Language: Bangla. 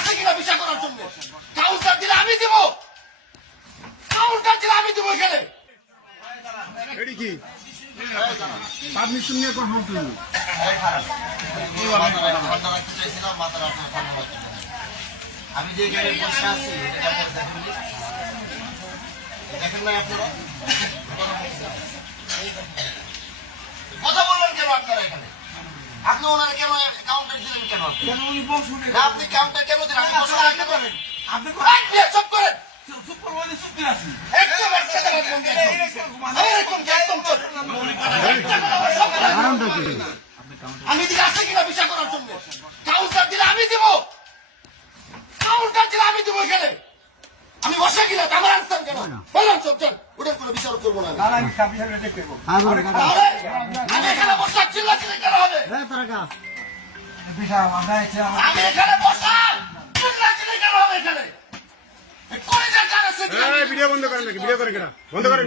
আছে কিনা বিচার করার জন্য? কাউন্টার দিলে আমি দিব, কাউন্টার দিলে আমি দিব এখানে। এটি কি পারমিশন নিয়ে কোন হাত তুলবে? আমি যে গাড়ি বসে আছি দেখেন না আপনারা, কথা বললেন কেন আপনারা এখানে? আপনি ওনার কেন কাউন্টার দিলেন কেন? আপনি কাউন্টার কেন দিলেন? আপনি চুপ করেন, একদম আমি দিকে আছে কিনা বিচার করার জন্য? কাউন্টার দিলে আমি দিব, কাউন্টার দিলে আমি দিব এখানে। আমি বসে কিনা আমার আনসান কেন বললাম? সব যান, ওটার কোনো বিচার করবো না। আমি এখানে বসা চিল্লা চিল্লি কেন হবে? আমি এখানে বসা চিল্লা চিল্লি কেন হবে? এখানে ভিডিও বন্ধ করেন, ভিডিও করে কেনা বন্ধ করেন।